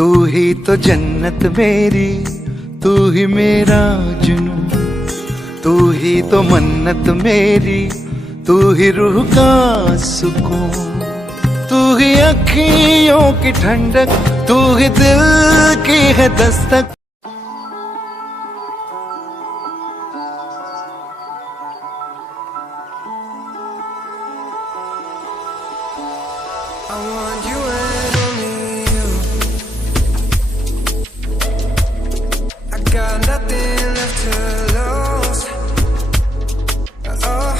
तू ही तो जन्नत मेरी, तू ही मेरा जुनू, तू ही तो मन्नत मेरी, तू ही रूह का सुकून, तू ही अखियों की ठंडक, तू ही दिल की है Dastak. I want you and only you. I got nothing left to lose. Oh,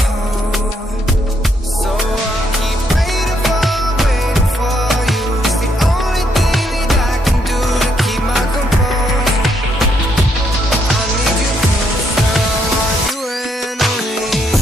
so I'll keep waiting for you. It's the only thing that I can do to keep my composure. I need you closer. I want you and only you.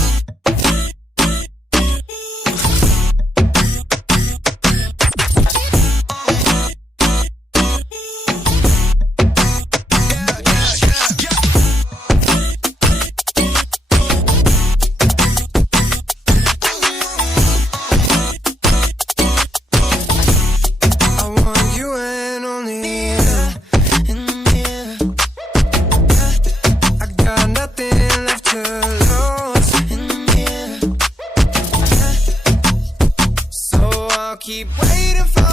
Keep waiting for